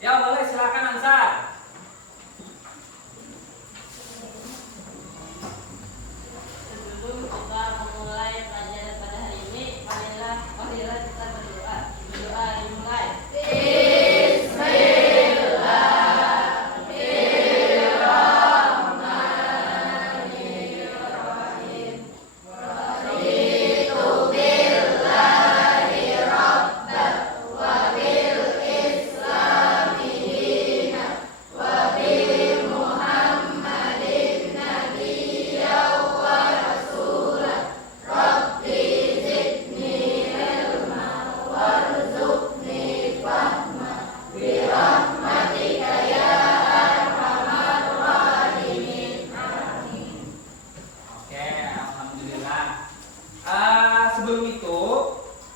Ya boleh, silakan Ansar. Sebelum kita memulai pelajaran pada hari ini, marilah kita berdoa. Berdoa dimulai. Oke, alhamdulillah. Sebelum itu,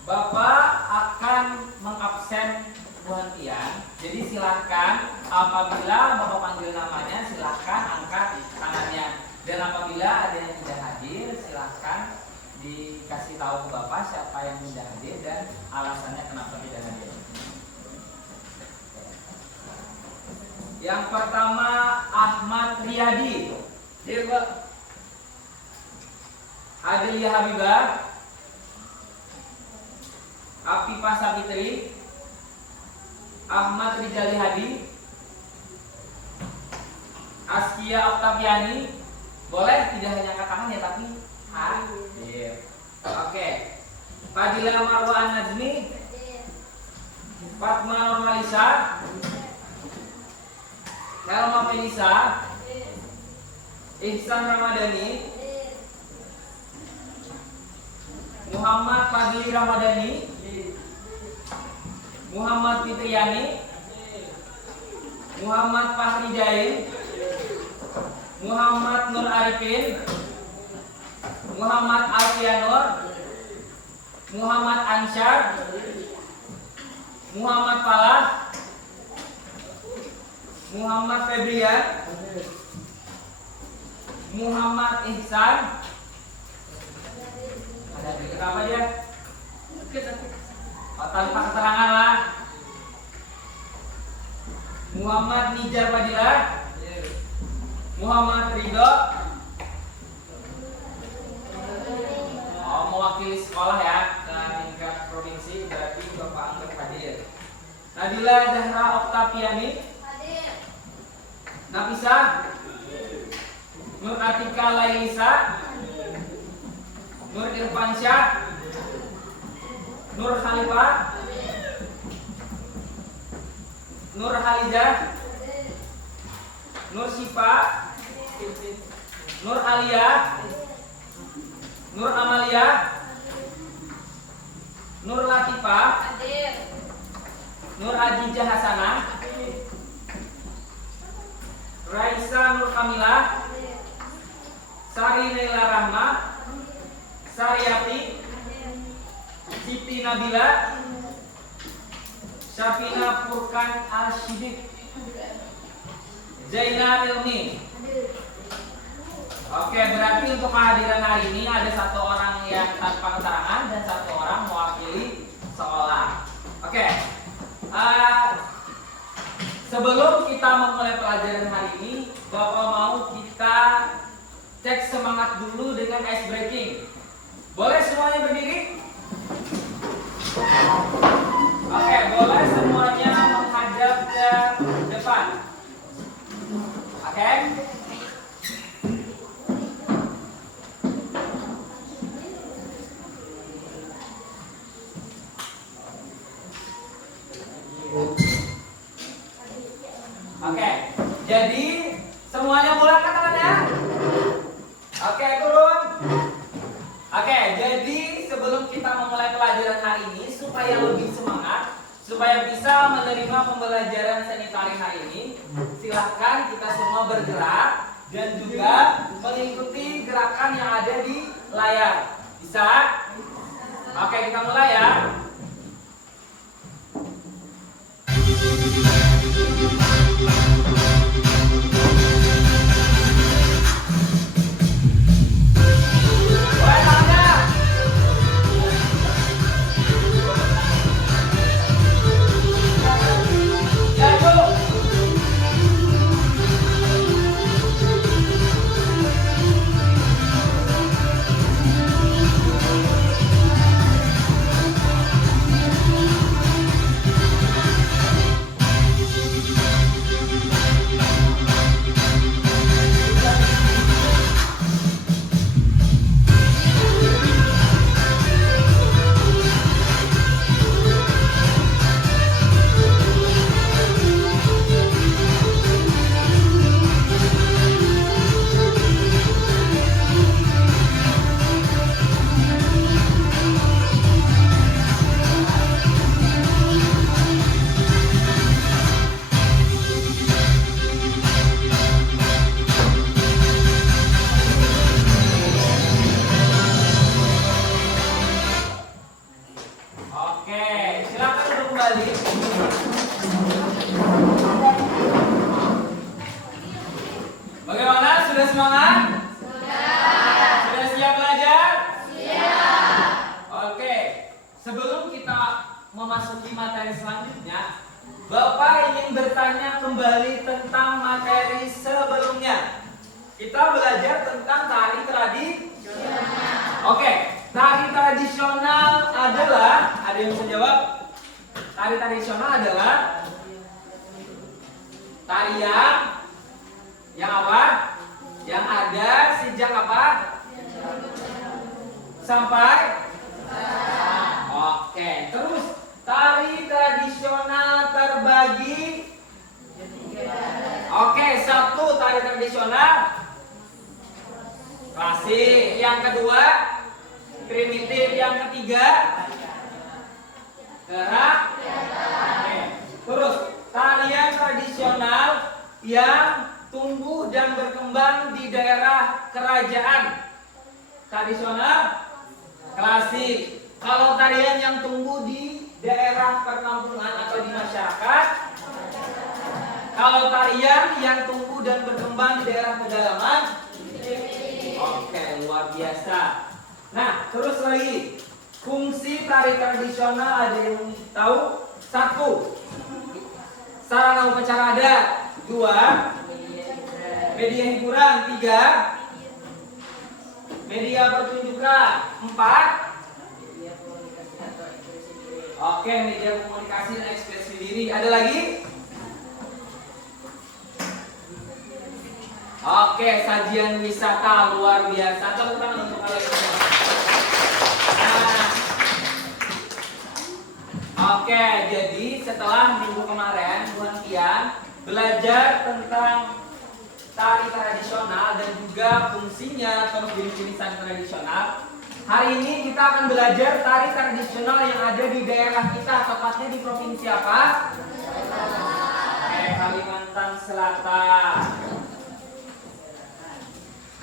Bapak akan mengabsen perhatian. Jadi silahkan apabila Bapak panggil namanya, silahkan angkat tangannya. Dan apabila ada yang tidak hadir, silahkan dikasih tahu ke Bapak siapa yang tidak hadir dan alasannya kenapa tidak hadir. Yang pertama Ahmad Riyadi. Hadir, Pak. Adelia Habibah, Afifah Sapitri, Ahmad Rijali Hadi, Askia Oktaviani. Boleh tidak hanya angkat tangan ya, tapi hadir. Oke. Fadila Marwa An-Najmi, Fatma Normalisa, Helma Felisa, Ihsan Ramadhani, Muhammad Fadli Ramadhani, Muhammad Fitriani, Muhammad Fahri Jain, Muhammad Nur Arifin, Muhammad Alfianur, Muhammad Ansyar, Muhammad Falah, Muhammad Febrian, Muhammad Ihsan. Ada dikit apa aja? Tanpa keterangan lah. Muhammad Nijar Fadilah, Muhammad Ridho. Mewakili sekolah ya ke tingkat provinsi, berarti Bapak Angger hadir. Nabila Zahra Oktaviani, Nafisa, Nur Atika Lailisa, Nur Irfansyah, Nur Khalifah, Nur Halizah, Nur Sipa, Nur Alia, Nur Amalia, Nur Latifah, Nur Adijah Hasanah, Raisa Nur Kamila, Sari Naila Rahma, Saryati, Siti Nabila, Syafina Furkan Al-Syidik, Zainal Ilmi. Oke, berarti untuk kehadiran hari ini ada satu orang yang tanpa keterangan dan satu orang mewakili sekolah. Oke, sebelum kita memulai pelajaran hari ini, Bapak mau kita cek semangat dulu dengan ice breaking. Boleh semuanya berdiri? Oke, boleh semuanya menghadap ke depan. Oke? Oke, jadi semuanya mulai angkat tangannya. Oke, turun. Oke, jadi sebelum kita memulai pelajaran hari ini, supaya lebih semangat, supaya bisa menerima pembelajaran sanitari hari ini, silahkan kita semua bergerak dan juga mengikuti gerakan yang ada di layar. Bisa? Oke, kita mulai ya. Jatuh. kembali tentang materi sebelumnya. Kita belajar tentang tari tradisional. Oke, tari tradisional adalah, ada yang bisa jawab? Tari tradisional adalah tarian yang apa? Yang ada sejak apa? Sampai? Oke, terus tari tradisional terbagi. Oke, satu tari tradisional klasik, yang kedua primitif, yang ketiga gerak. Oke. Terus tarian tradisional yang tumbuh dan berkembang di daerah kerajaan, tradisional klasik. Kalau tarian yang tumbuh di daerah perkampungan atau di masyarakat, kalau tarian yang tumbuh dan berkembang di daerah pedalaman, oke, luar biasa. Nah, terus lagi, fungsi tari tradisional ada yang tahu? Satu, sarana upacara adat. Dua, media hiburan. Tiga, media pertunjukan. Empat, oke, media komunikasi dan ekspresi diri. Ada lagi? Oke, sajian wisata, luar biasa. Tepuk tangan untuk kalian semua. Nah, oke, jadi setelah minggu kemarin Tuhan Pian belajar tentang tari tradisional dan juga fungsinya atau jenis-jenis tari tradisional. Hari ini kita akan belajar tari tradisional yang ada di daerah kita, tepatnya di provinsi apa? Kalimantan Selatan.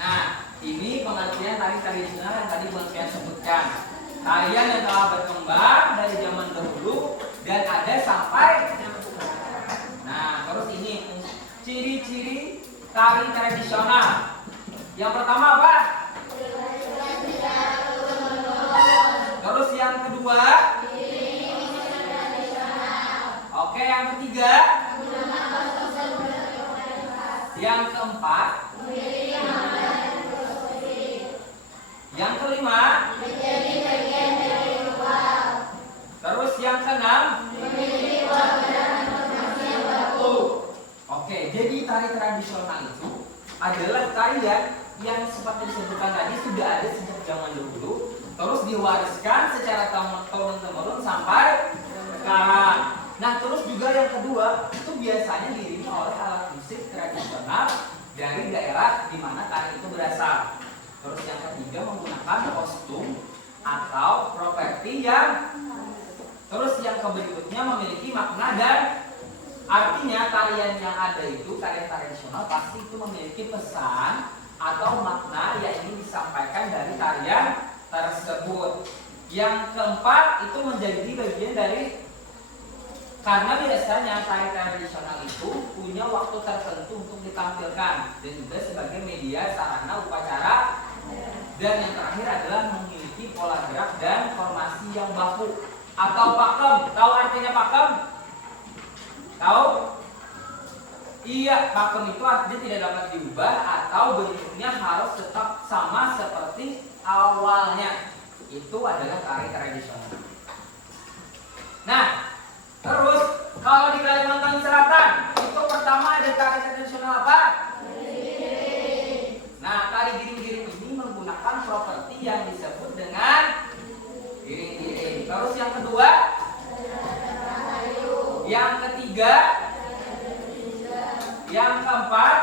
Nah, ini pengertian tari tradisional yang tadi Bang Pian sebutkan. Tarian yang telah berkembang dari zaman dahulu dan ada sampai. Nah, terus ini ciri-ciri tari tradisional. Yang pertama apa? Terus yang kedua? Oke, yang ketiga? Yang keempat? Yang kelima? Menjadi bagian dari ritual. Terus yang keenam? Memiliki warna dan informasi yang baru. Oke, jadi tari tradisional itu adalah tarian yang seperti disebutkan tadi sudah ada sejak zaman dahulu, terus diwariskan secara turun-temurun sampai sekarang. Nah, terus juga yang kedua itu biasanya diiringi oleh alat musik tradisional dari daerah di mana tari itu berasal. Terus yang ketiga menggunakan kostum atau properti yang, terus yang berikutnya memiliki makna dan artinya tarian yang ada itu, tarian tradisional pasti itu memiliki pesan atau makna yang ingin disampaikan dari tarian tersebut. Yang keempat itu menjadi bagian dari, karena biasanya tari tradisional itu punya waktu tertentu untuk ditampilkan dan juga sebagai media sarana upacara. Dan yang terakhir adalah memiliki pola gerak dan formasi yang baku atau pakem. Tahu artinya pakem? Tahu? Iya, pakem itu artinya tidak dapat diubah atau bentuknya harus tetap sama seperti awalnya. Itu adalah tari tradisional. Nah, terus kalau di Kalimantan Selatan itu pertama ada tari tradisional apa? Nah, tari giring-giring ini menggunakan properti yang disebut dengan giring-giring. Terus yang kedua, yang ketiga, yang keempat,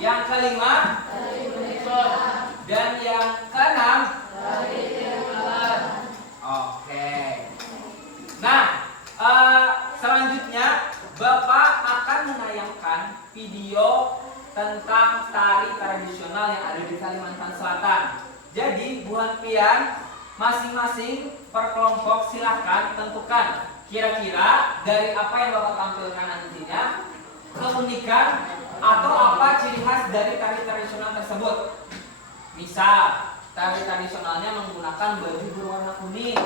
yang kelima, dan yang keenam. Oke. Nah, selanjutnya Bapak akan menayangkan video tentang tari tradisional yang ada di Kalimantan Selatan. Jadi, Buan Pian, masing-masing per kelompok silahkan tentukan kira-kira dari apa yang Bapak tampilkan nantinya, keunikan atau apa ciri khas dari tari tradisional tersebut. Misal, tari tradisionalnya menggunakan baju berwarna kuning,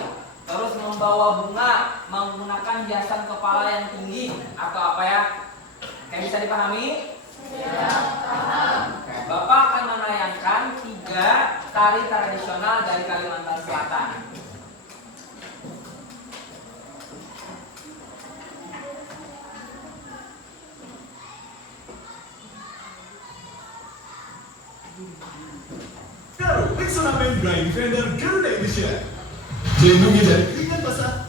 terus membawa bunga, menggunakan hiasan kepala yang tinggi, atau apa bisa dipahami? Oke, Bapak akan menayangkan 3 tari tradisional dari Kalimantan Selatan. Baru Rexona Membrane Defender Garuda Edition. Lindungi dari keringat basah.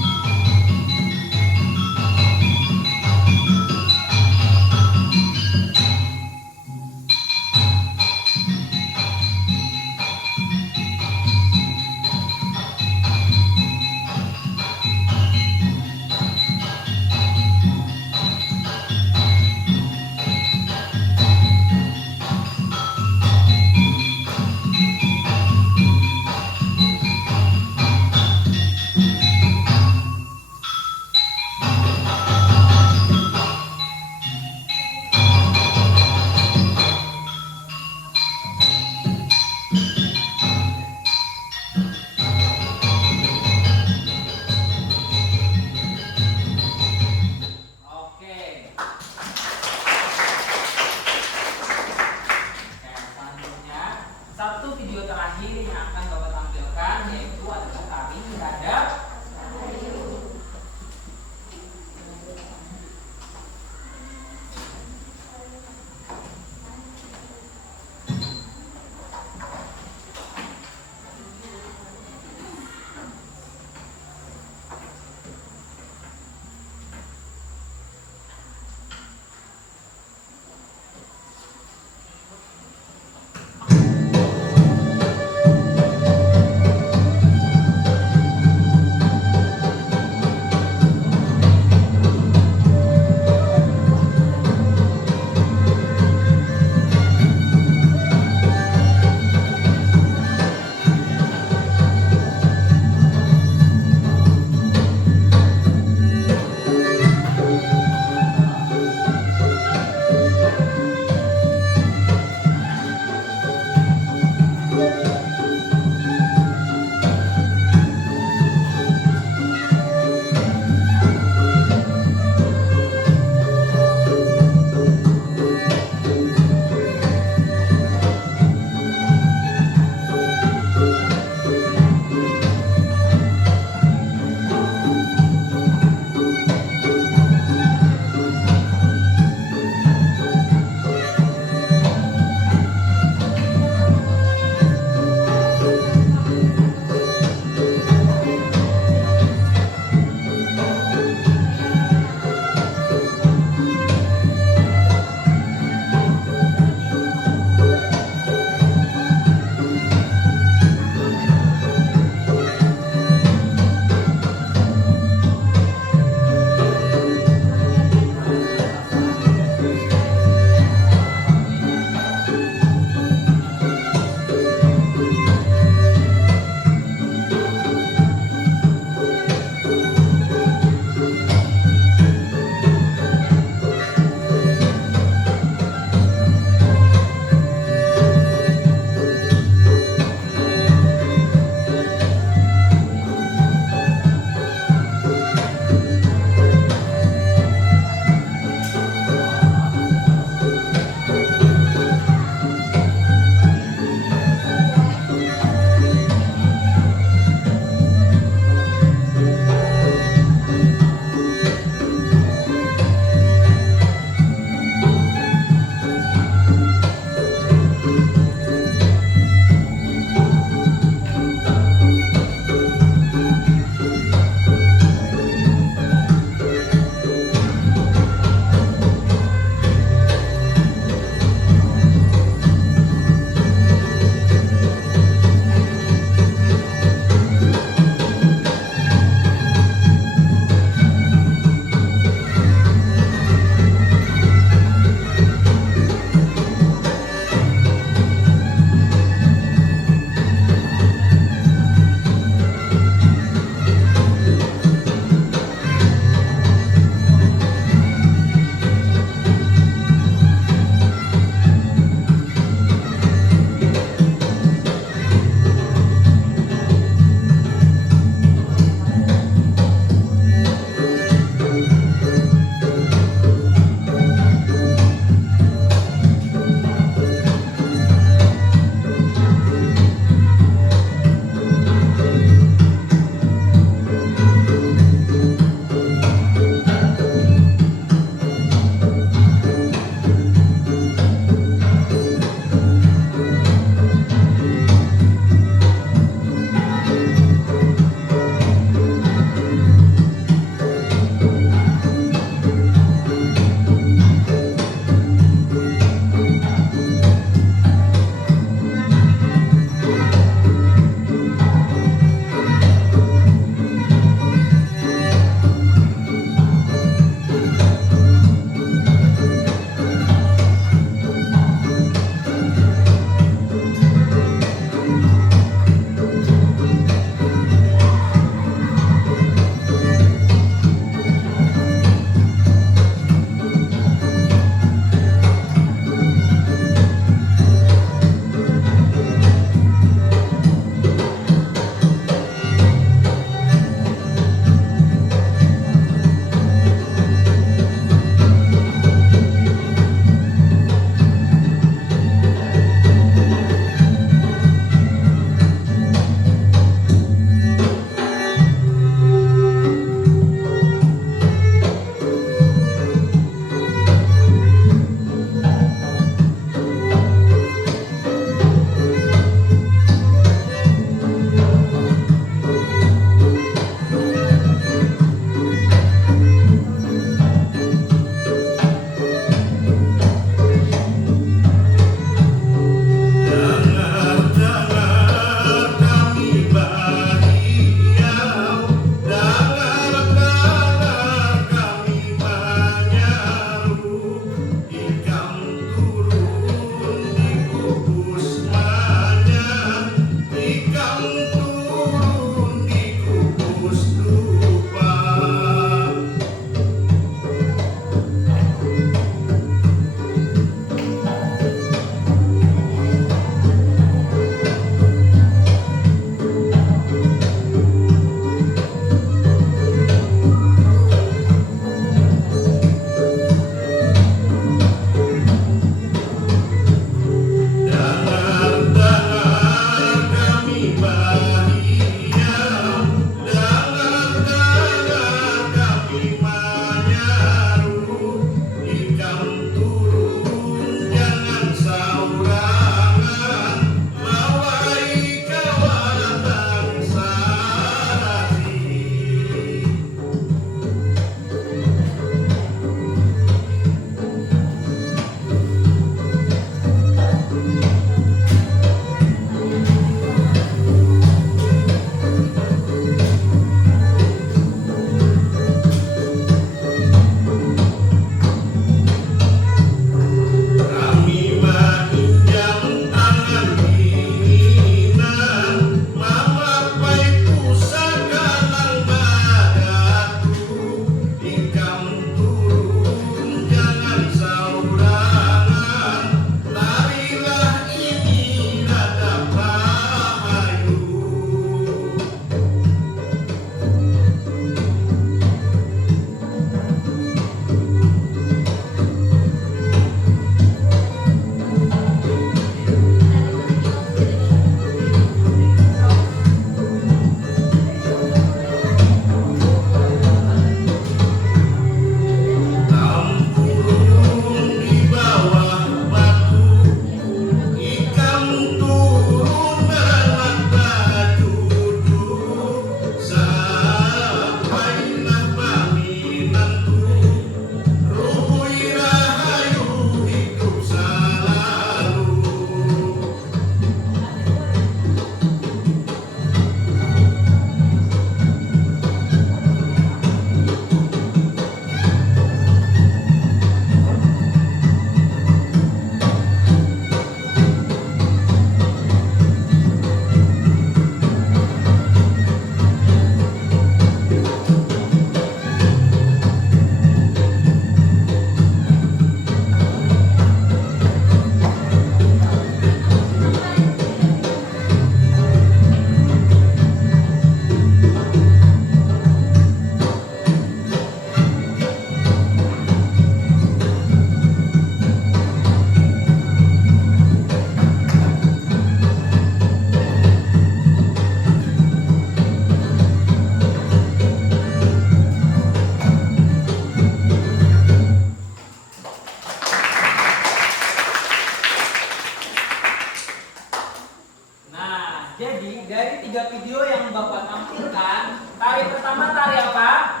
video yang Bapak tampilkan, tari pertama tari apa?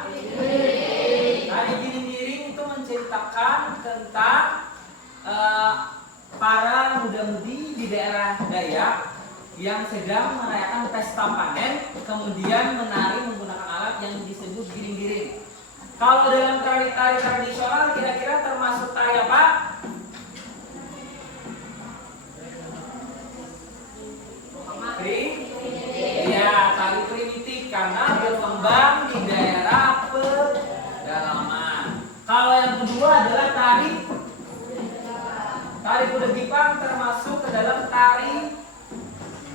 Tari giring-giring itu menceritakan tentang para muda-mudi di daerah Dayak yang sedang merayakan pesta panen, kemudian menari menggunakan alat yang disebut giring-giring. Kalau dalam tari-tari tradisional kira-kira termasuk tari apa? Iya, tari primitif karena berkembang di daerah pedalaman. Kalau yang kedua adalah tari kuda gipang, termasuk ke dalam tari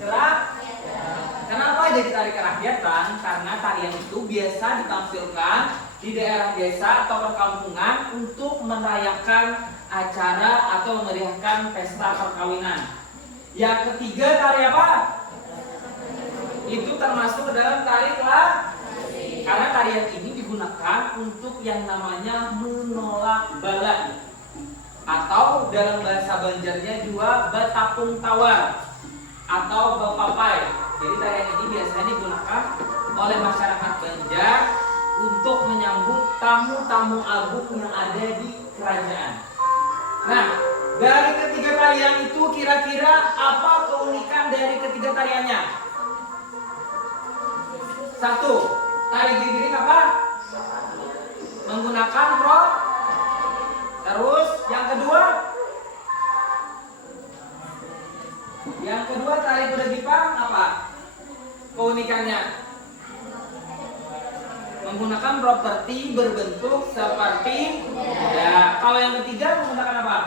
kerak. Kenapa jadi tari kerakyatan? Karena tarian itu biasa ditampilkan di daerah desa atau perkampungan untuk merayakan acara atau memeriahkan pesta perkawinan. Yang ketiga tari apa? Itu termasuk dalam tari klasik. Karena tarian ini digunakan untuk yang namanya menolak bala, atau dalam bahasa Banjarnya juga batapung tawar atau bapapai. Jadi tarian ini biasanya digunakan oleh masyarakat Banjar untuk menyambut tamu-tamu agung yang ada di kerajaan. Nah, dari ketiga tarian itu kira-kira apa keunikan dari ketiga tariannya? Satu, tari giring apa? Menggunakan prop. Terus yang kedua tari kuda gipang apa keunikannya? Menggunakan properti berbentuk seperti kuda. Kalau yang ketiga menggunakan apa?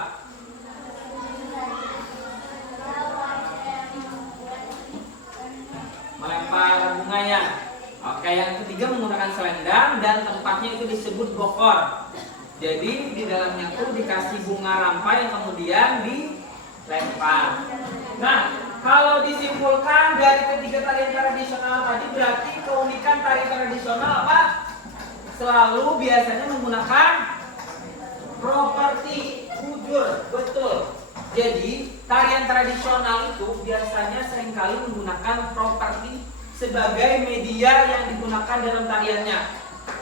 Melempar bunganya. Oke, yang ketiga menggunakan selendang dan tempatnya itu disebut bokor. Jadi di dalamnya itu dikasih bunga rampai yang kemudian dilempar. Nah, kalau disimpulkan dari ketiga tarian tradisional tadi, berarti keunikan tari tradisional apa? Selalu biasanya menggunakan properti bujur, betul. Jadi tarian tradisional itu biasanya seringkali menggunakan properti sebagai media yang digunakan dalam tariannya.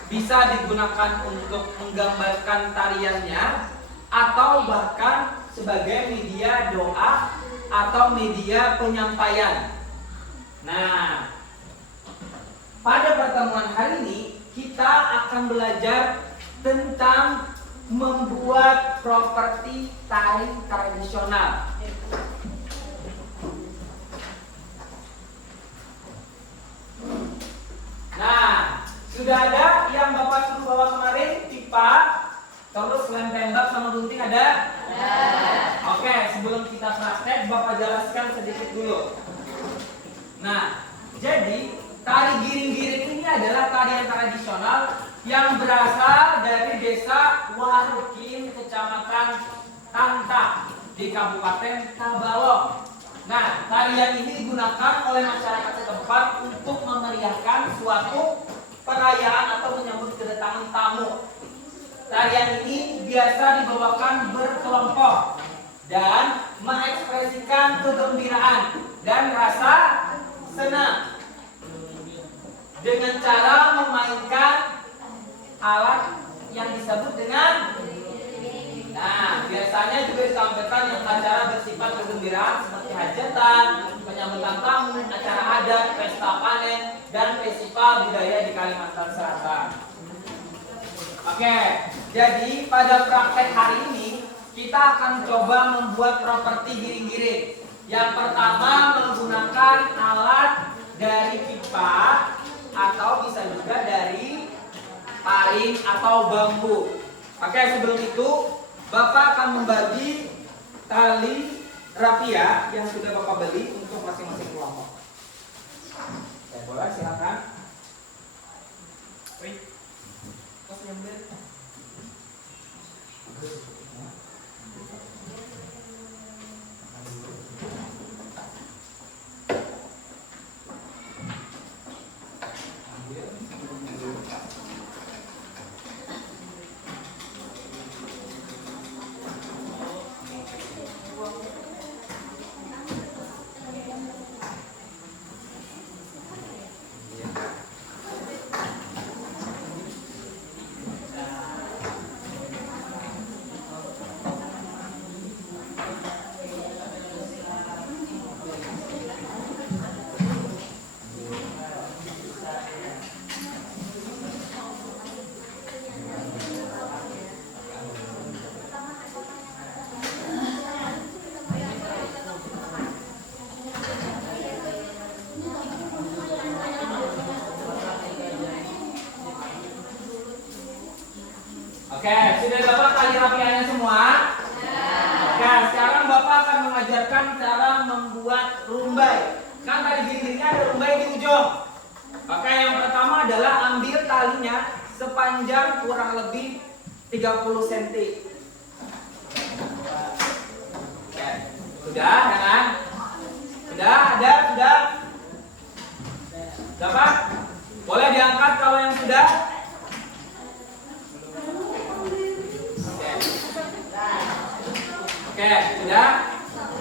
Bisa digunakan untuk menggambarkan tariannya atau bahkan sebagai media doa atau media penyampaian. Nah, pada pertemuan hari ini kita akan belajar tentang membuat properti tari tradisional. Nah, sudah ada yang Bapak suruh bawa kemarin, pipa, terus lem tembak sama gunting ada? Oke, sebelum kita praktek, Bapak jelaskan sedikit dulu. Nah, jadi tari giring-giring ini adalah tarian tradisional yang berasal dari desa Warukin, kecamatan Tanta di Kabupaten Tabalong. Nah, tarian ini digunakan oleh masyarakat setempat untuk memeriahkan suatu perayaan atau menyambut kedatangan tamu. Tarian ini biasa dibawakan berkelompok dan mengekspresikan kegembiraan dan rasa senang dengan cara memainkan alat yang disebut dengan, nah, biasanya juga ditampilkan yang acara bersifat kegembiraan seperti hajatan, penyambutan tamu, acara adat, pesta panen, dan festival budaya di Kalimantan Selatan. Oke, jadi pada praktek hari ini kita akan coba membuat properti giring-giring. Yang pertama menggunakan alat dari pipa atau bisa juga dari paring atau bambu. Oke, sebelum itu Bapak akan membagi tali rapia yang sudah Bapak beli untuk masing-masing kelompok. Boleh, silakan. Oke, sudah dapat tali rapiannya semua? Oke, sekarang Bapak akan mengajarkan cara membuat rumbai. Kan tadi gini-gini ada rumbai di ujung. Oke, yang pertama adalah ambil talinya sepanjang kurang lebih 30 cm. Oke, sudah ya kan? Sudah, ada, sudah. Dapat? Boleh diangkat kalau yang sudah? Oke, sudah.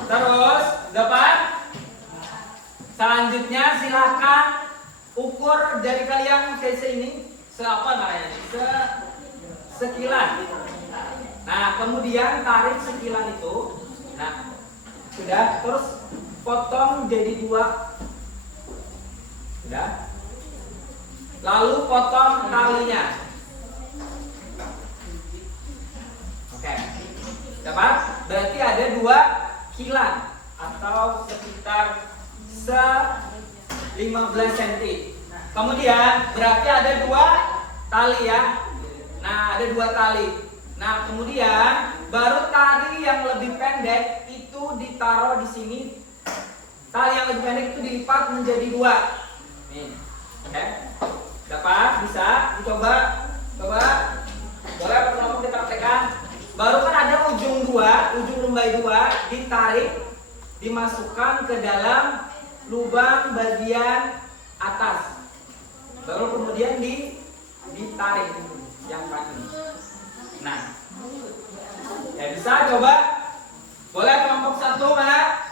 Terus, dapat? Selanjutnya silakan ukur jari kalian ke sini, seapa namanya? Sekilan. Nah, kemudian tarik sekilan itu. Nah, sudah. Terus potong jadi 2. Sudah. Lalu potong talinya. Oke. Dapat? Berarti ada 2 kilan atau sekitar 15 cm. Kemudian berarti ada 2 tali ya. Nah, ada 2 tali. Nah, kemudian baru tali yang lebih pendek itu ditaruh di sini. Tali yang lebih pendek itu dilipat menjadi 2. Nih. Oke. Dapat? Bisa? Dicoba? Coba. Boleh kelompok dipraktekkan. Baru kan ada ujung 2, ujung rumbai 2 ditarik, dimasukkan ke dalam lubang bagian atas. Baru kemudian ditarik yang kaki. Nah, ya bisa coba. Boleh kelompok 1 mana?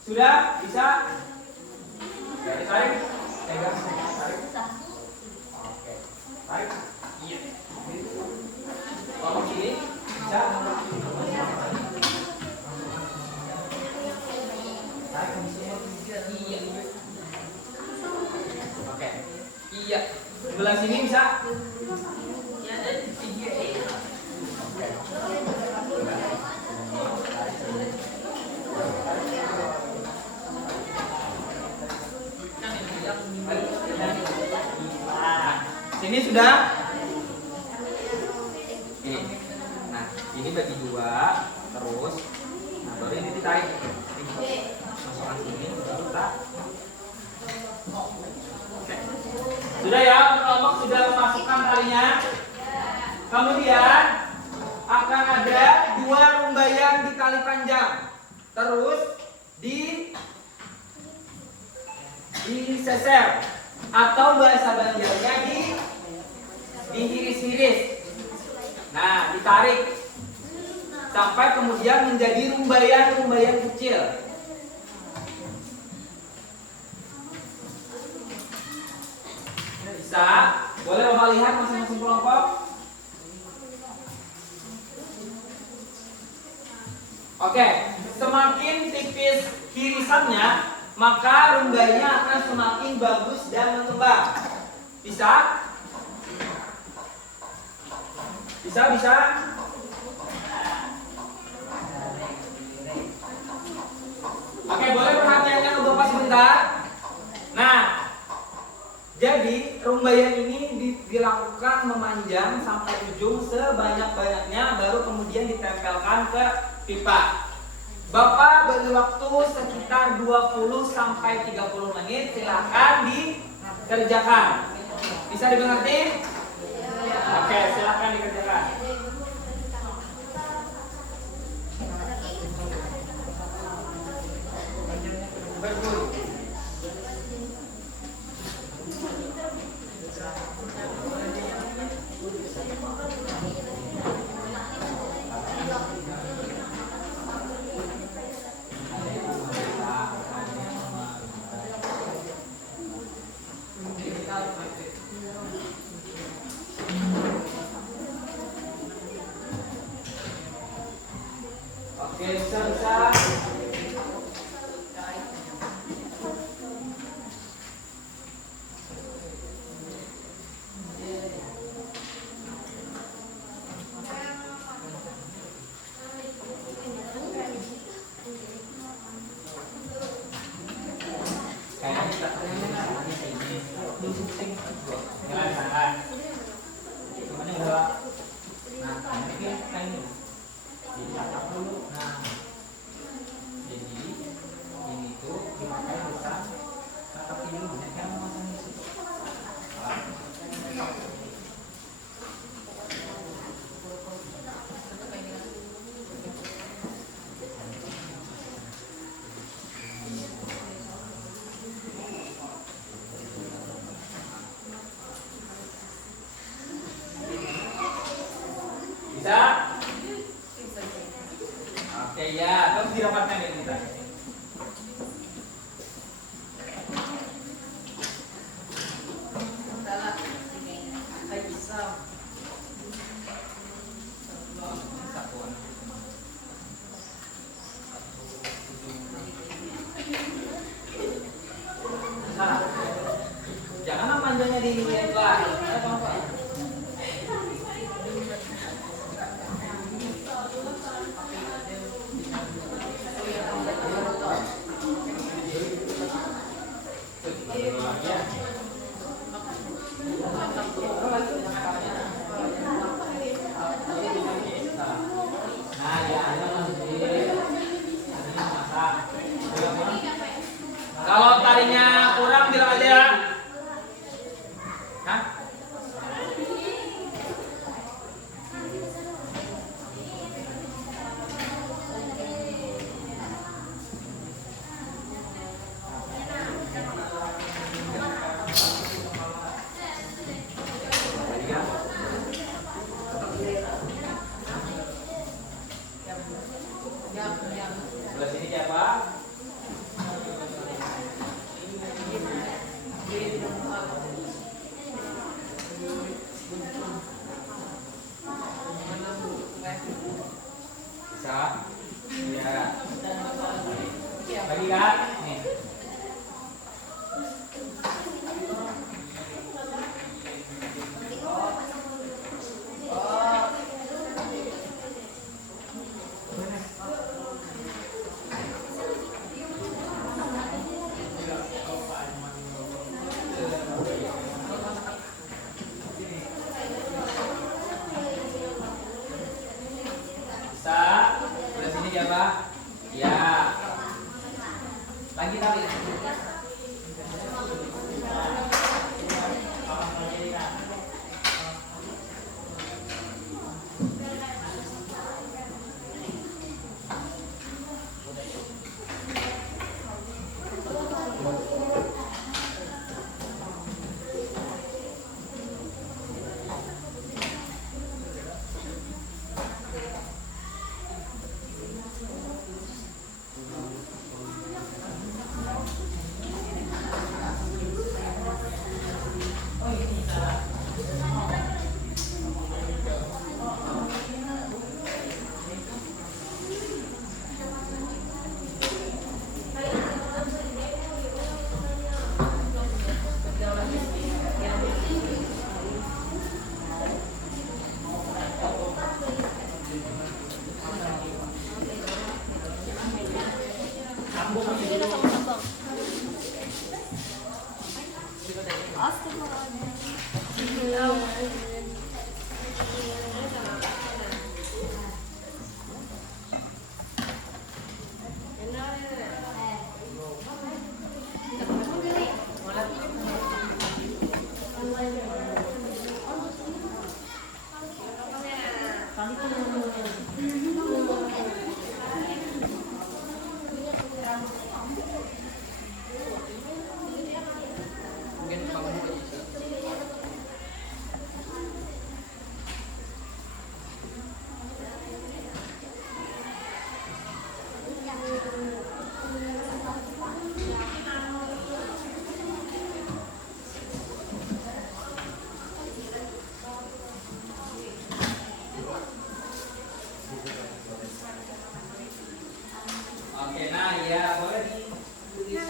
Sudah bisa? Ya, ditarik. Pegang, tarik. Oke, tarik. Iya. Kelompok ini bisa. Tarik ke sini. Iya. Oke. Iya. Sebelah sini bisa? Ya, dan tiga ini. Sini sudah. Oke. Nah, ini bagi 2 terus. Nah, baru ini ditarik. Masukkan sini baru tak. Oke. Sudah ya, kelompok sudah memasukkan talinya. Kemudian akan ada 2 rumbaian di tali panjang. Terus diseser atau bahasa Banjarnya dihiris-hiris. Nah, ditarik sampai kemudian menjadi rumbaian-rumbaian kecil. Bisa? Boleh Bapak lihat masing-masing kelompok? Oke, semakin tipis hirisannya, maka rumbainya akan semakin bagus dan mengembang. Bisa? Bisa? Oke, boleh perhatiannya ke Bapak sebentar. Nah, jadi rumbaian ini dilakukan memanjang sampai ujung sebanyak-banyaknya, baru kemudian ditempelkan ke pipa. Bapak beri waktu sekitar 20 sampai 30 menit, silahkan dikerjakan. Bisa dimengerti? Oke, silahkan dikerjakan. Betul. Bisa? Oke ya, terus dirapatkan ya kita. Nah, jangan panjangnya dilihat lah. Nah, ya, kalau tarinya kurang bilang aja. Hah? Sebelah sini siapa? Bisa? Ya. Bagi kan? Nih. Bisa? Sebelah sini siapa? Ya. Lagi tarik. Oke, nah ya boleh ditulis.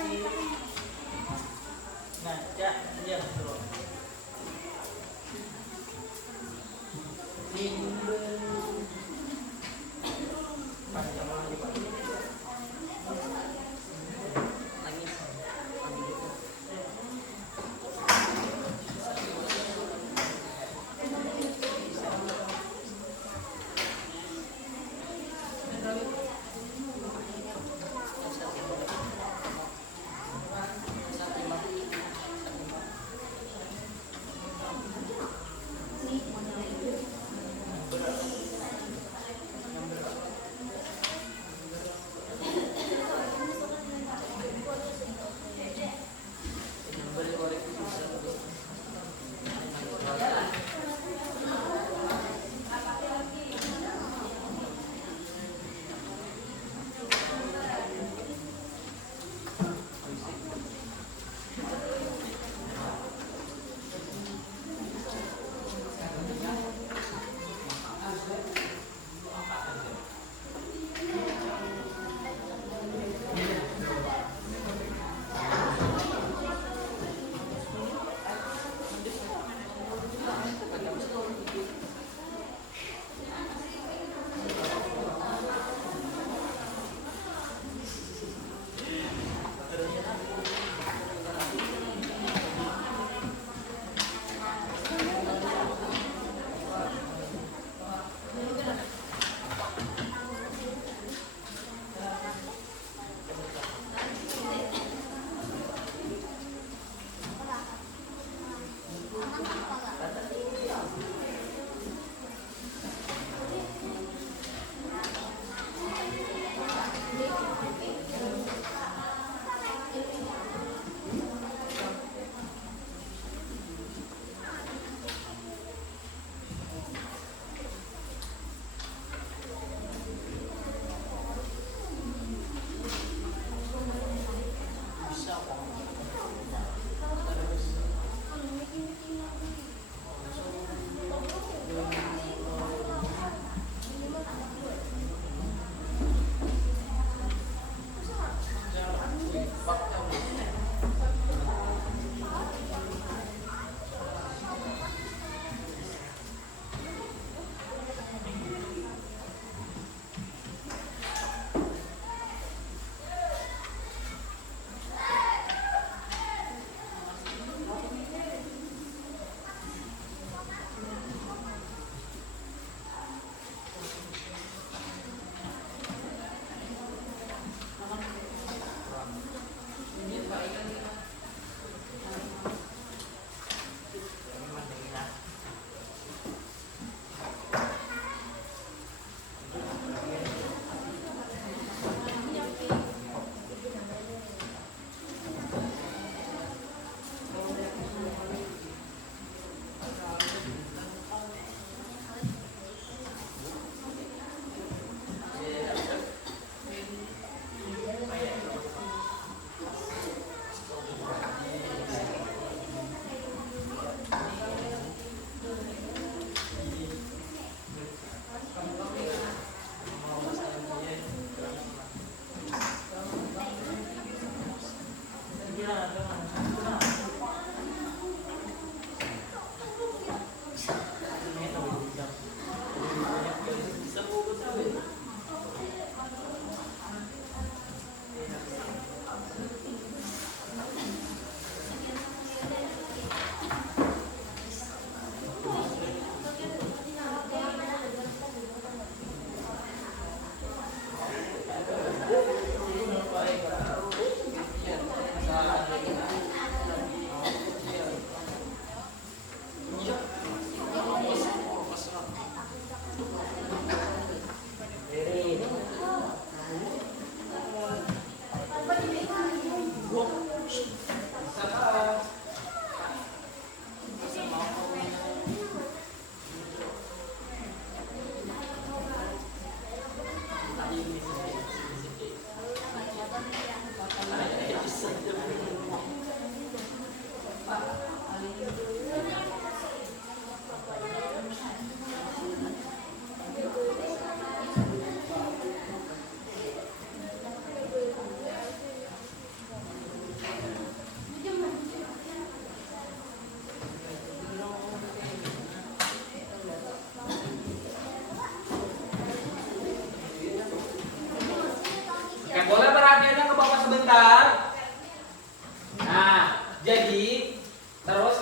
Nah, ya, iya betul.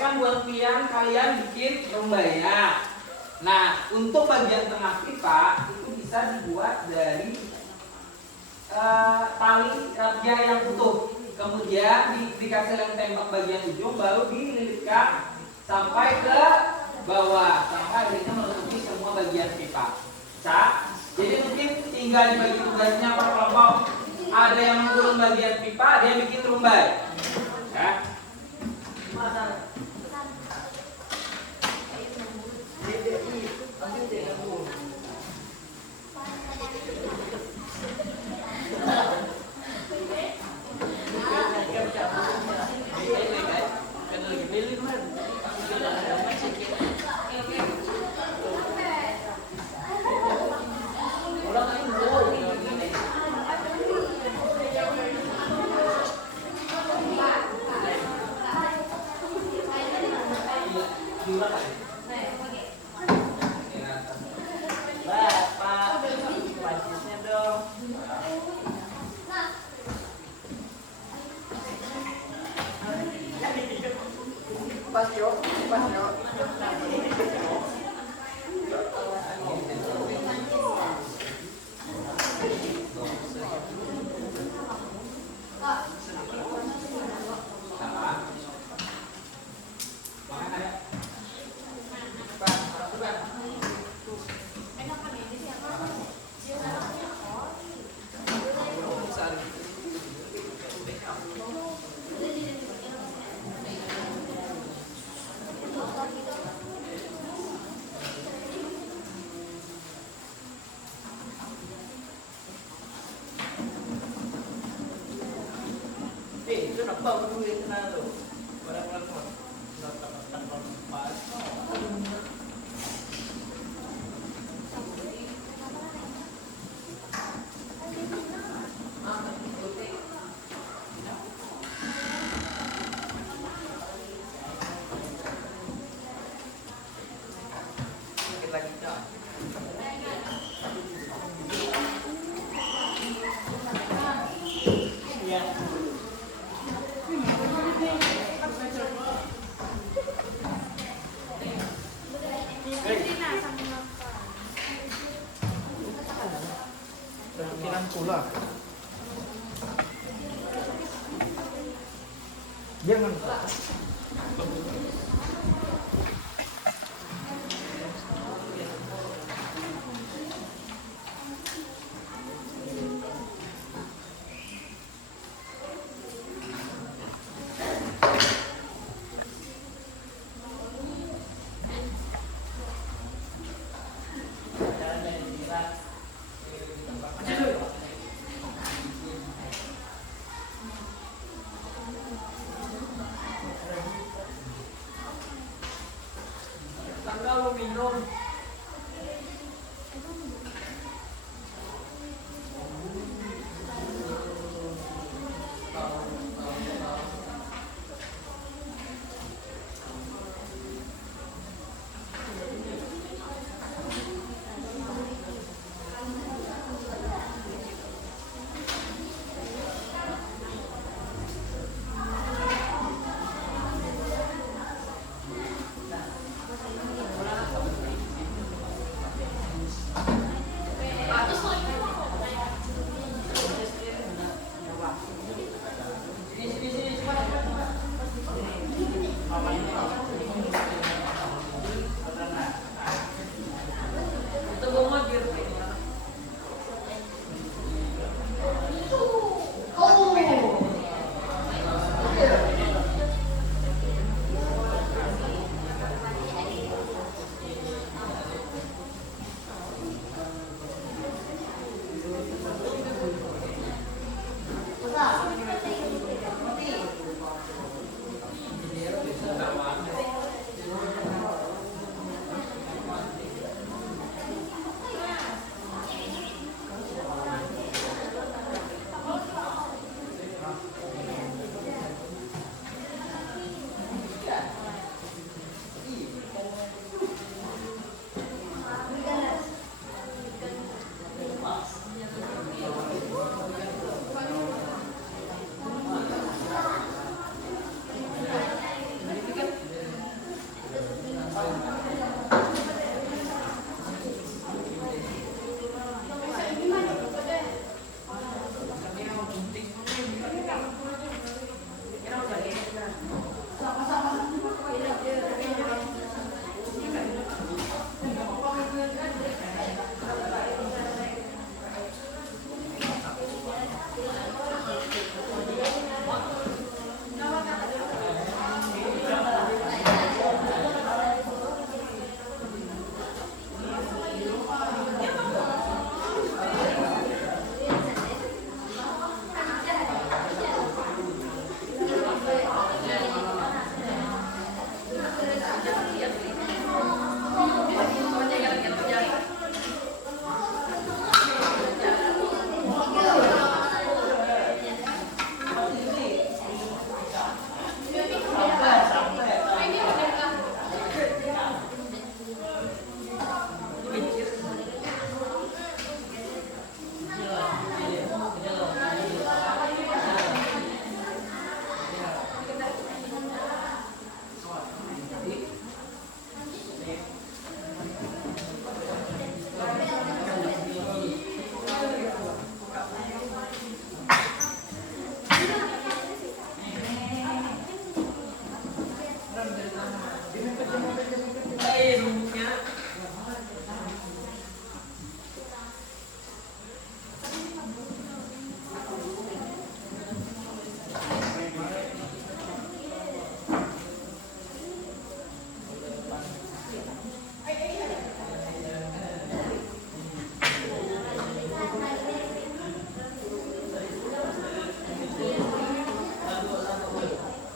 kan buat kalian bikin rumbanya. Nah, untuk bagian tengah pipa itu bisa dibuat dari tali razia yang utuh. Kemudian dikasih lem tembak bagian ujung, baru dililitkan sampai ke bawah, sampai akhirnya menutupi semua bagian pipa. Bisa? Jadi mungkin tinggal dibagi tugasnya per kelompok. Ada yang mengurung bagian pipa, ada yang bikin rumbai. Ya. Itu nak bawa duit kena tu. Barang-barang tu. Tak pas. Sakit lagi tak? Ya. Pikiran pula. Jangan. Kalau minum rambutnya.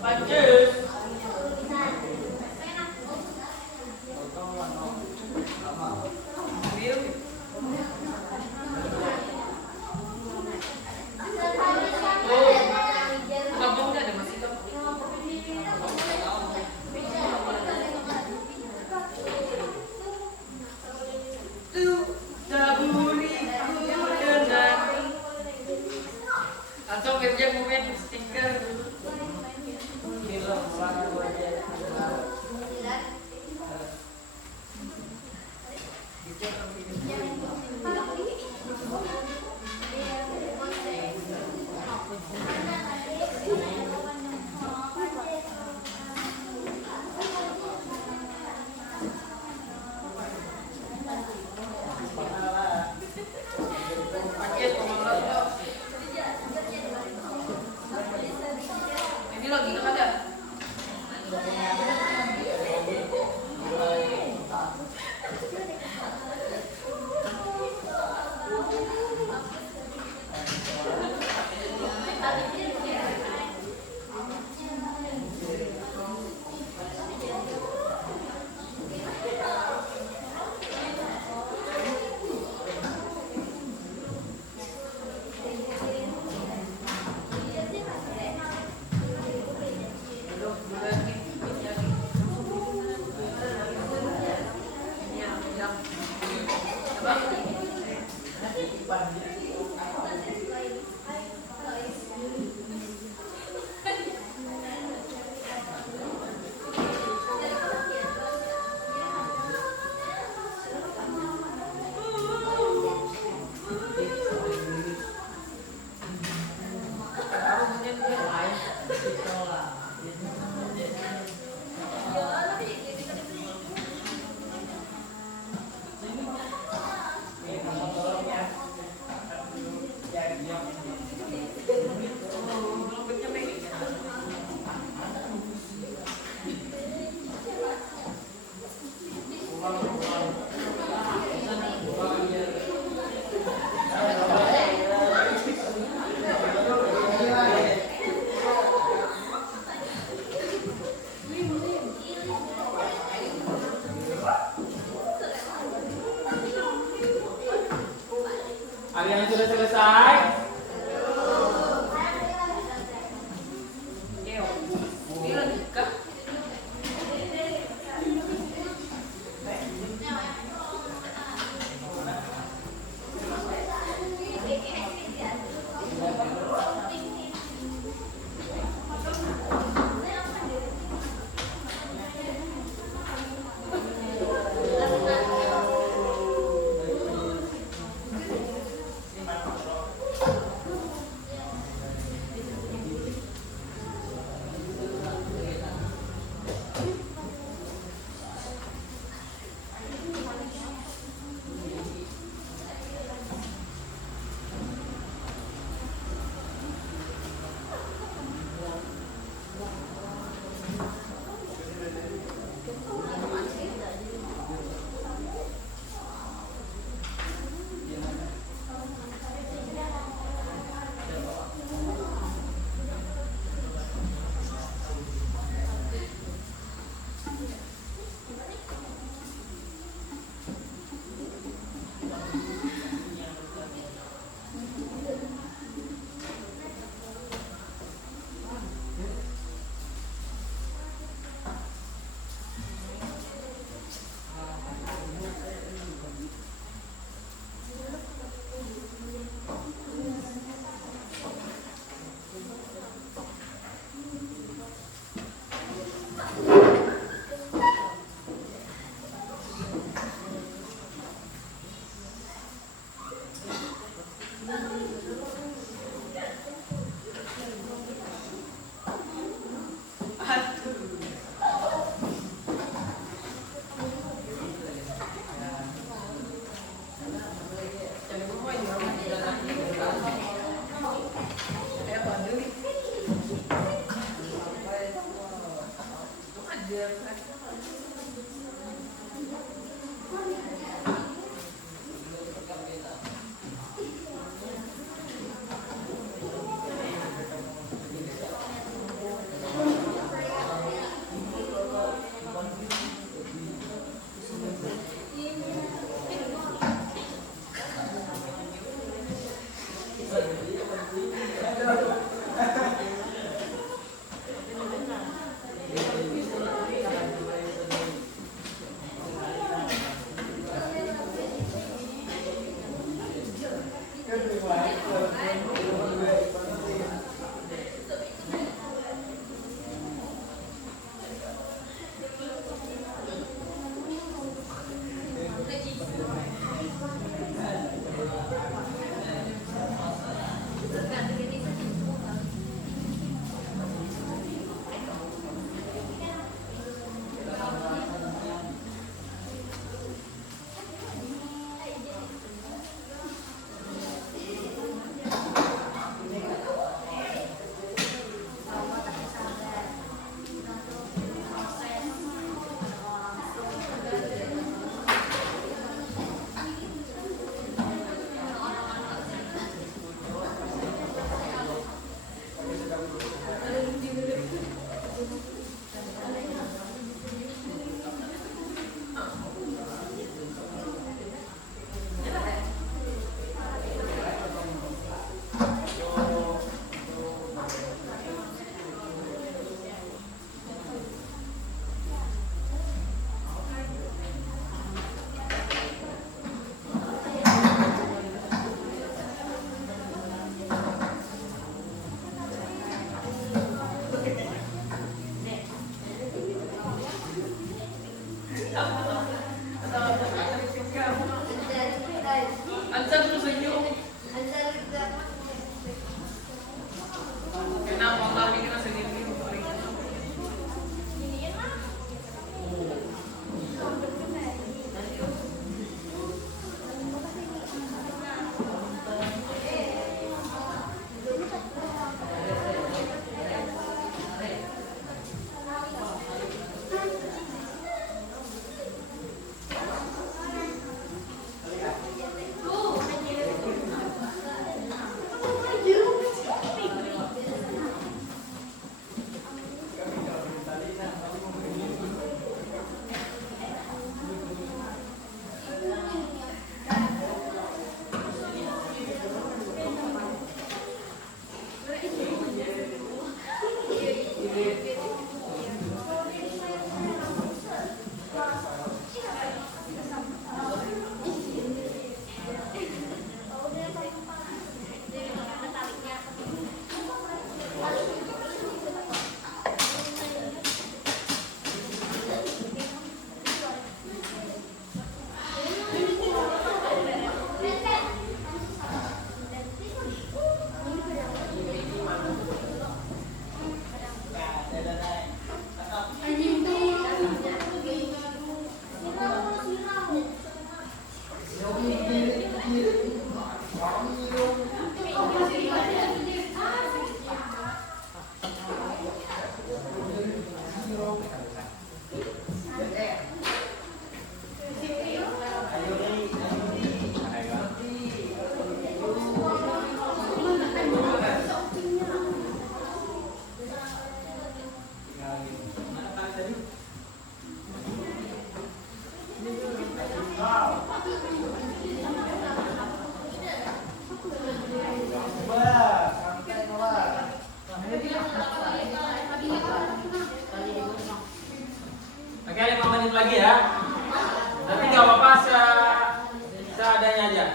Lanjut. Gabungnya ada masih langsung webnya komen stiker. Ini lagi nggak ada. Ada yang sudah selesai? Ini lagi kah? Oke, 5 menit lagi ya. Tapi nggak apa-apa seadanya aja.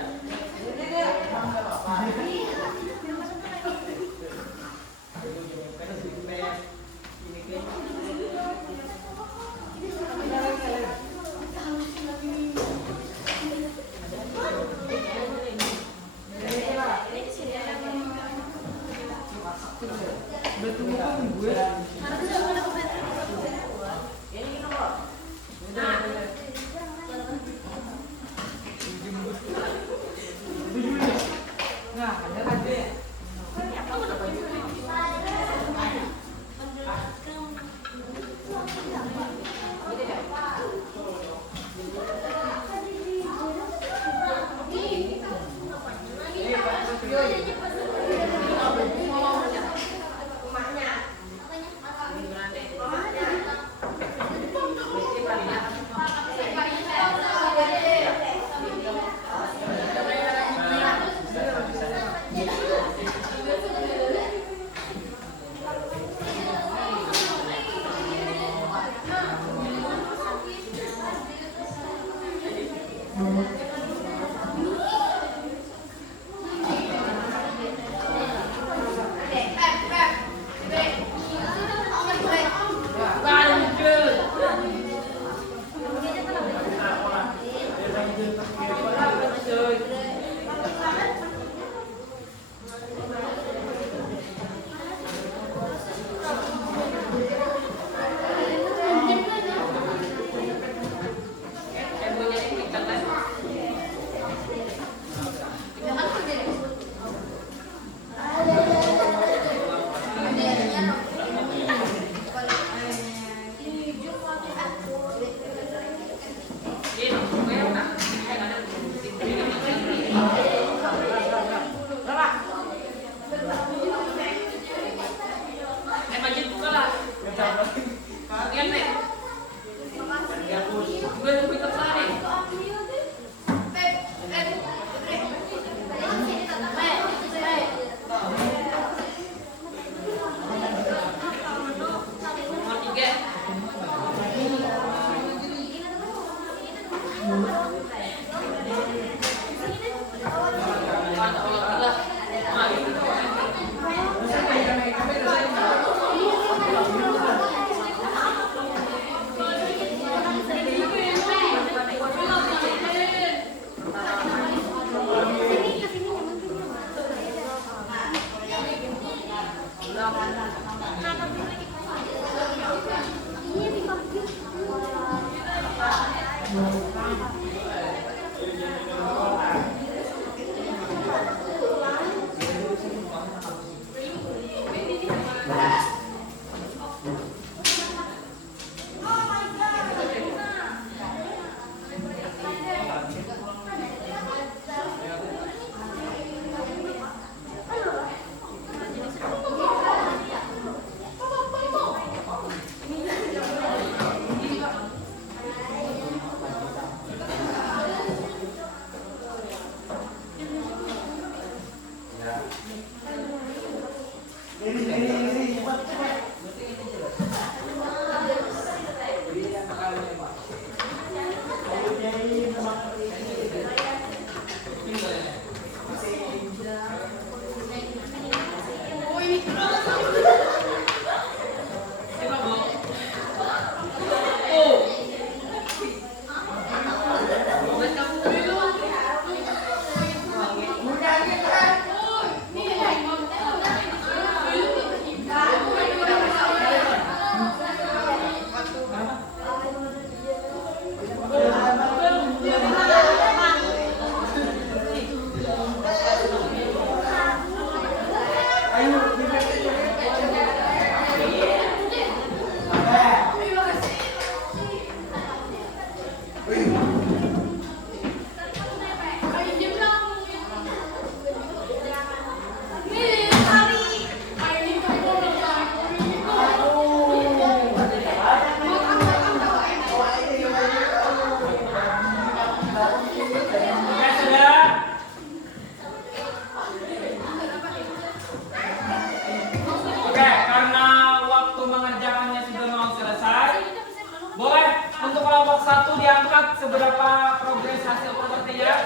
satu diangkat seberapa progres hasil propertinya?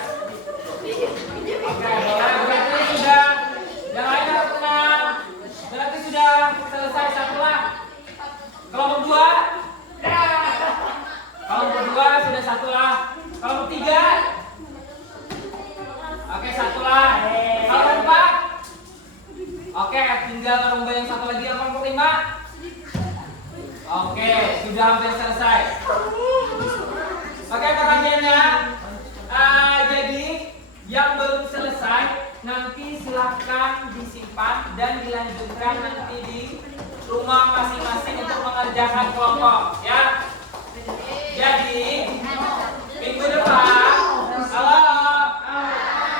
Oke, berarti sudah. Yang lain harus tenang. Berarti sudah selesai satu lah. Kelompok dua. Kelompok dua sudah satu lah. Kelompok tiga. Oke, satu lah. Kelompok empat. Oke, tinggal kelompok yang satu lagi. Kelompok lima. Oke, sudah hampir selesai. Oke, pertanyaannya, jadi yang belum selesai nanti silahkan disimpan dan dilanjutkan nanti di rumah masing-masing untuk mengerjakan kelompok, ya. Jadi minggu depan,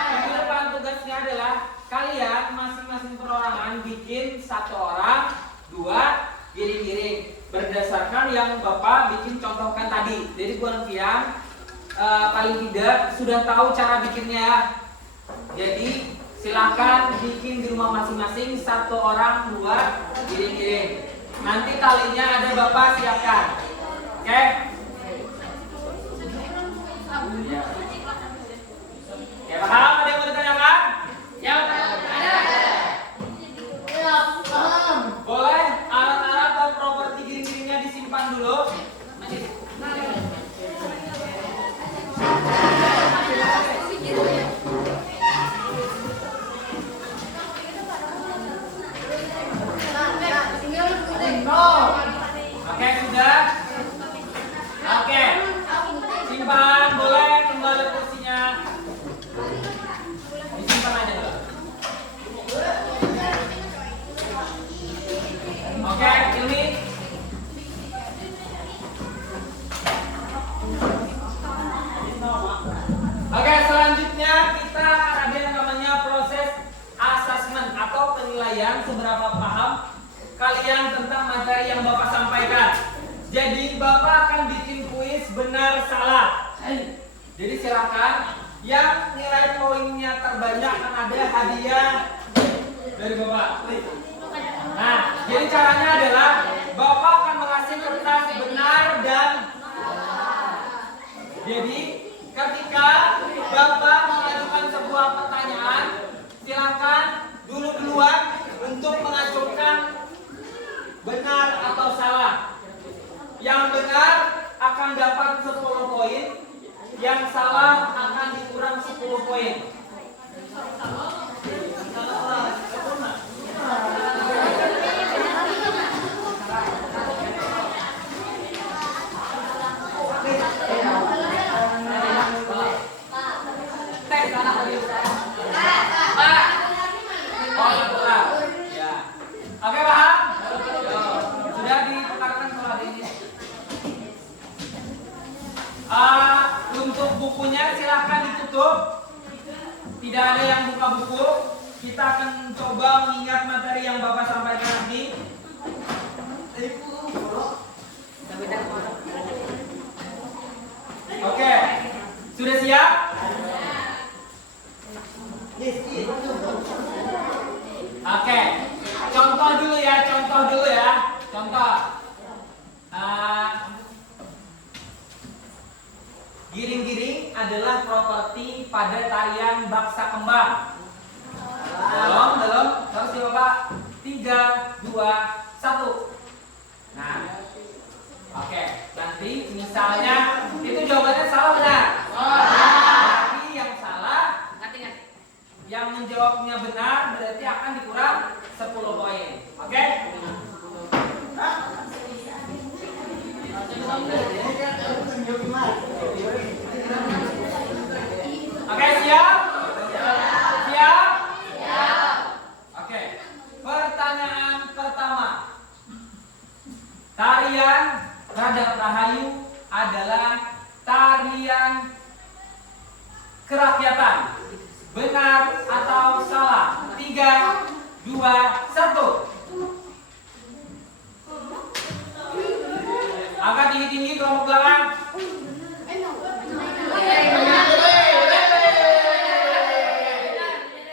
minggu depan tugasnya adalah kalian masing-masing perorangan bikin satu orang, dua giring-giring. Berdasarkan yang Bapak bikin contohkan tadi. Jadi buat yang paling tidak sudah tahu cara bikinnya. Jadi silahkan bikin di rumah masing-masing satu orang, dua giring-giring. Nanti talinya ada Bapak siapkan. Oke? Oke, sudah. Oke, simpan, boleh kembali kursinya. Disimpan aja dulu. Oke, ini. Oke, selanjutnya kita ada yang namanya proses asesmen atau penilaian seberapa paham kalian tentang materi yang Bapak sampaikan. Jadi Bapak akan bikin kuis benar salah. Jadi silakan yang nilai poinnya terbanyak akan ada hadiah dari Bapak. Nah, jadi caranya adalah Bapak akan mengasih kertas benar dan jadi ketika Bapak mengajukan sebuah pertanyaan, silakan duluan untuk mengajukan benar atau salah. Yang benar akan dapat 10 poin, yang salah akan dikurang 10 poin. Oke, paham? Sudah ditukarkan soal ini. Untuk bukunya silahkan ditutup. Tidak ada yang buka buku. Kita akan coba mengingat materi yang Bapak sampaikan nanti. Oke, sudah siap? Oke, contoh dulu ya. Contoh. Giring-giring adalah properti pada tarian baksa kembang. Belum. Terus coba Pak. 3, 2, 1. Nah, oke. Nanti misalnya itu jawabannya salah benar. Tapi yang salah, yang menjawabnya benar berarti akan dikurang 10 poin. Oke? Oke, siap? Siap? Oke. Pertanyaan pertama. Tarian Radap Rahayu adalah tarian kerakyatan. Benar atau salah? 3, 2, 1. Angkat tinggi-tinggi kelompok belakang.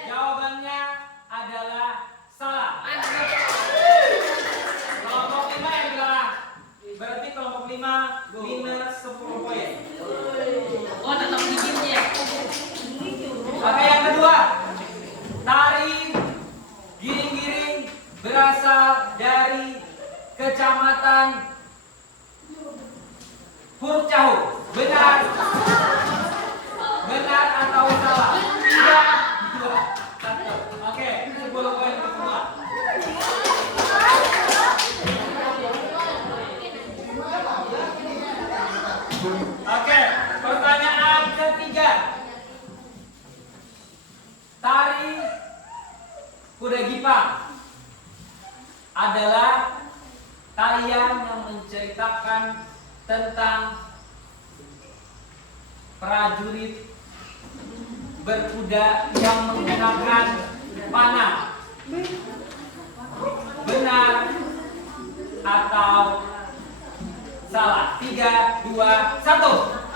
Jawabannya adalah salah. Kelompok 5 yang belakang. Berarti kelompok 5 minus 10 poin. Oh, tetap gigitnya. Oke, yang kedua. Tari giring-giring berasal dari Kecamatan Purcahu. Benar atau salah? 3, 2, 1. Oke, 10 poin untuk semua. Oke, pertanyaan ketiga. Tari Kuda Gipang adalah tarian yang menceritakan tentang prajurit berkuda yang menggunakan panah. Benar atau salah? 3, 2, 1.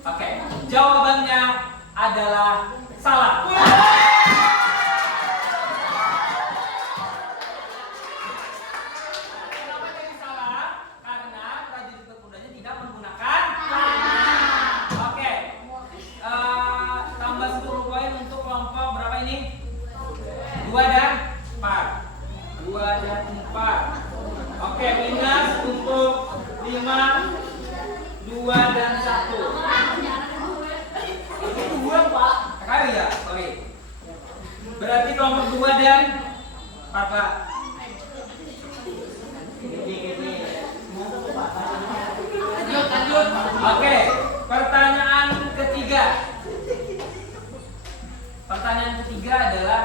Oke, jawabannya adalah salah. Kenapa jadi salah? Karena prajurit berkudanya tidak menggunakan panah. Oke, tambah 10 poin untuk kelompok berapa ini? 2 dan 4. 2 dan 4. Oke, minus untuk 5, 2 dan 1. Ini 2 Pak. Kali ya? Oke. Berarti kelompok 2 dan 4 Pak. Oke, pertanyaan ketiga. Pertanyaan ketiga adalah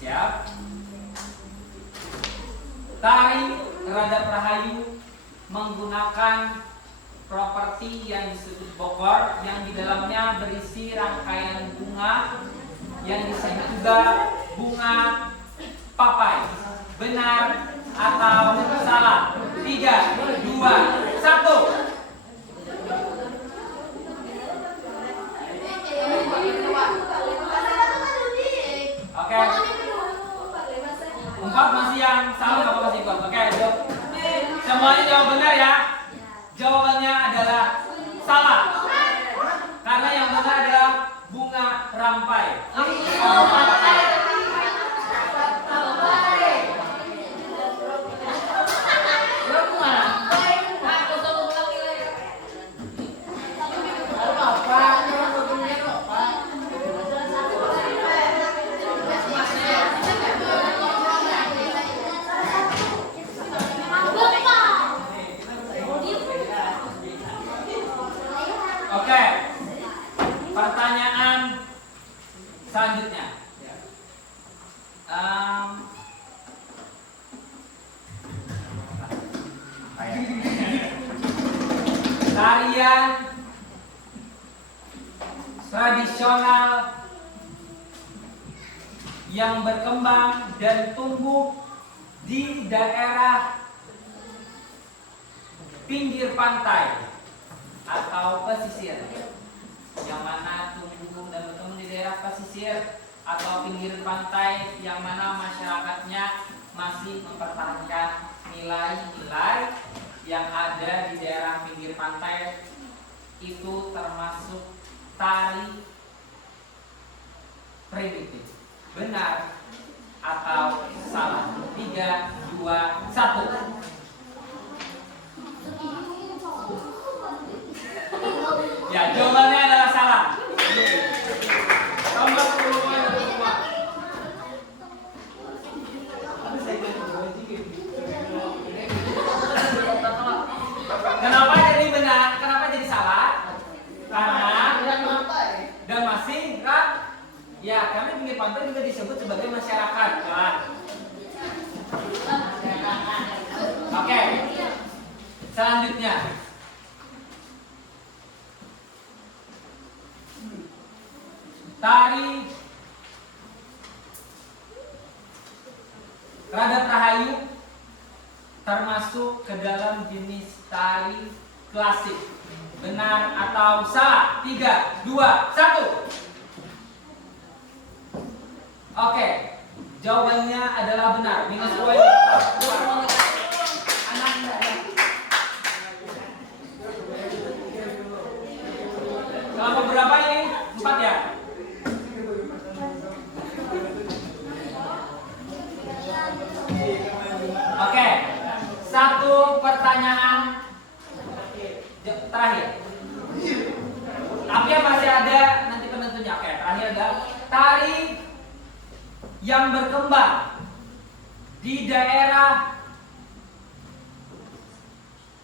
siap. Tari Radap Rahayu menggunakan properti yang disebut bokor, yang di dalamnya berisi rangkaian bunga yang disebut juga bunga papai. Benar atau salah? 3, 2, 1. Oke. 4 masih yang salah, apa masih ikut? Oke, yuk. Semuanya jawab benar ya. Jawabannya adalah salah. Karena yang benar adalah bunga rampai. Oke, pertanyaan selanjutnya. Tarian tradisional yang berkembang dan tumbuh di daerah pinggir pantai atau pesisir, yang mana tumbuh dan berkembang di daerah pesisir atau pinggir pantai, yang mana masyarakatnya masih mempertahankan nilai-nilai yang ada di daerah pinggir pantai, itu termasuk tari primitif. Benar atau salah? 3, 2, 1. Ya, jawabannya adalah salah. Tambah 10 poin untuk semua. Kenapa jadi benar? Kenapa jadi salah? Karena dan masih kan? Ya, kami pinggir pantai juga disebut sebagai masyarakat. Kan? Oke. Selanjutnya. Tari Radap Rahayu termasuk ke dalam jenis tari klasik. Benar atau salah? 3, 2, 1. Oke, jawabannya adalah benar. Minus poin. Kelompok berapa ini? 4 ya? Oke, satu pertanyaan terakhir. Tapi yang masih ada nanti penentunya. Oke, terakhir adalah tari yang berkembang di daerah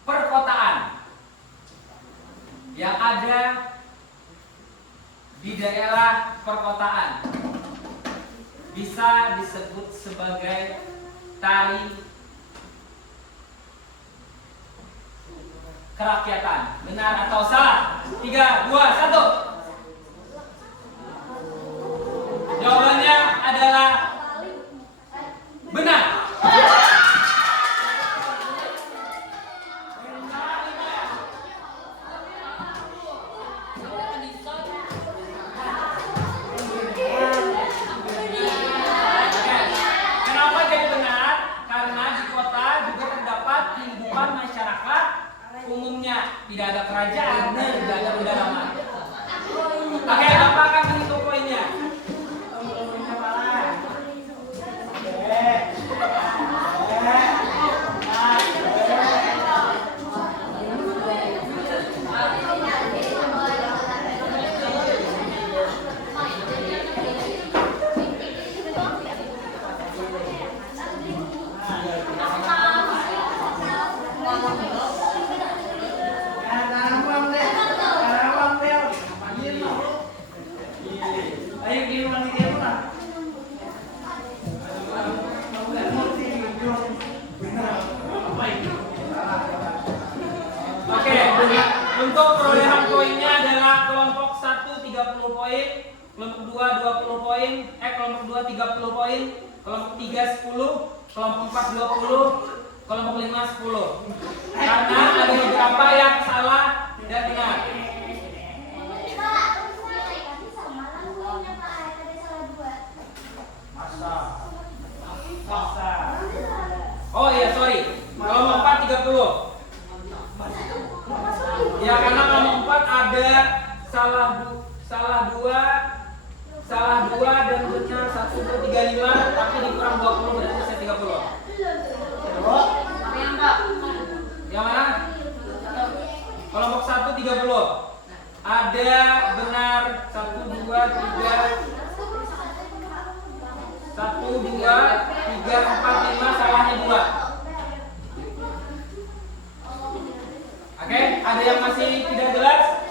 perkotaan, yang ada di daerah perkotaan, bisa disebut sebagai tari kerakyatan. Benar atau salah? 3, 2, 1. Jawabannya adalah benar. Kenapa jadi benar? Karena di kota juga terdapat kehidupan masyarakat umumnya, tidak ada kerajaan dan tidak ada pedalaman. Oke, Bapak akan menghitung poinnya. Oke, untuk perolehan poinnya adalah kelompok 1 30 poin, kelompok 2 20 poin, kelompok 2 30 poin, kelompok 3 10, kelompok 4 20, kelompok 5 10. Karena ada beberapa yang salah dan benar. Oh iya, sorry. Kelompok 4 30. Ya, karena kelompok 4 ada salah dua dan benar 1 2 3 5, tapi dikurang 20 berarti bisa 30. Yang mana? Kelompok 1 30. Ada benar 1 2 3 1 2 3 4 5, salahnya 2. Oke, ada yang masih tidak jelas?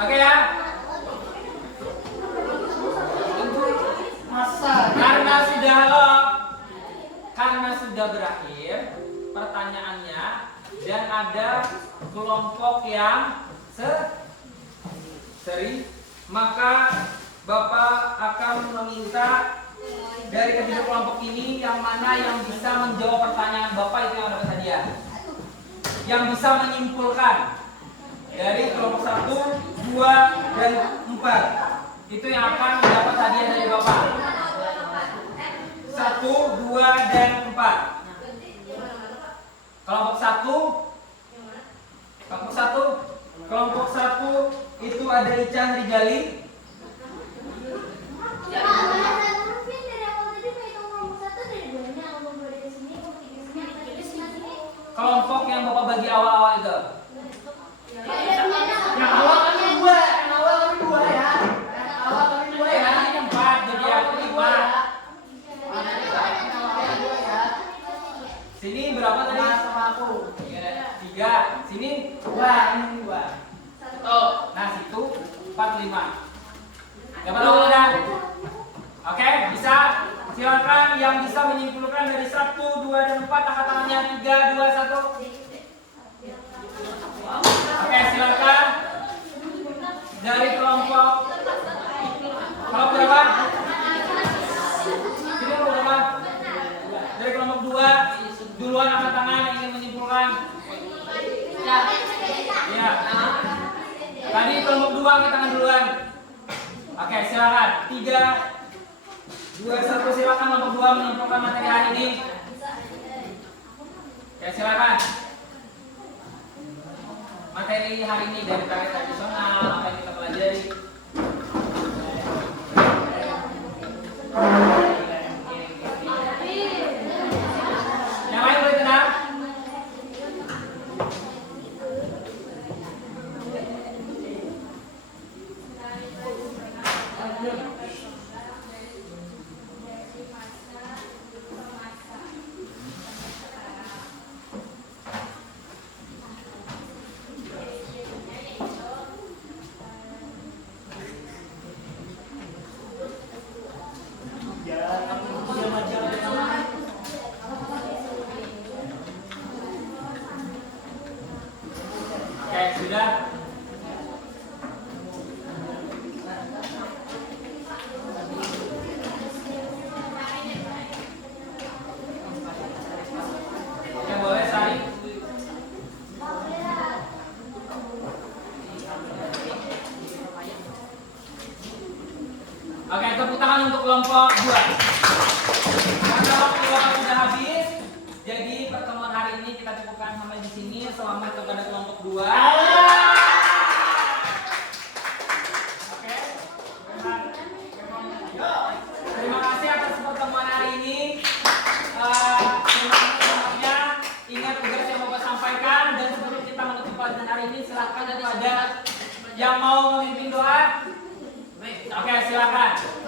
Oke ya. Karena sudah berakhir pertanyaannya dan ada kelompok yang seri, maka Bapak akan meminta dari ketiga kelompok ini yang mana yang bisa menjawab pertanyaan Bapak itu yang dapat hadiah. Yang bisa menyimpulkan dari kelompok 1, 2, dan 4 itu yang akan mendapat hadiah dari Bapak. 1, 2, dan 4. Kelompok 1 itu ada Ican Rijali. Kelompok yang Bapak bagi awal-awal itu. Yang awal kami dua ya. Ya, ini 4 jadi aku 5. Sini berapa tadi? Sama aku. 3. Sini 2. nah situ 4 5. Dapat tahu udah? Oke, bisa. Silakan yang bisa menyimpulkan dari 1, 2, dan 4 angkat tangannya. 3, 2, 1. Oke, silakan. Dari kelompok berapa? Sini kelompok berapa? Dari kelompok 2 duluan angkat tangan yang ingin menyimpulkan. Ya. Tadi kelompok 2 angkat tangan duluan. Oke, silakan. 3, 2, 1, silakan kelompok 2 menyimpulkan materi hari ini. Oke, silakan. Materi hari ini dari tari tradisional apa yang kita pelajari. Yang lain boleh tenang. Oke, sudah. Oke, boleh Sari. Oke, tepuk tangan untuk kelompok 2. Karena waktu Bapak sudah habis, jadi pertemuan hari ini kita cukupkan sampai di sini. Selamat kepada kelompok 2. Oke. Terima kasih atas pertemuan hari ini. Terima kasih semuanya. Ingat tugas yang Bapak sampaikan, dan sebelum kita menutup pelajaran hari ini, silakan kepada yang mau memimpin doa. Oke, silakan.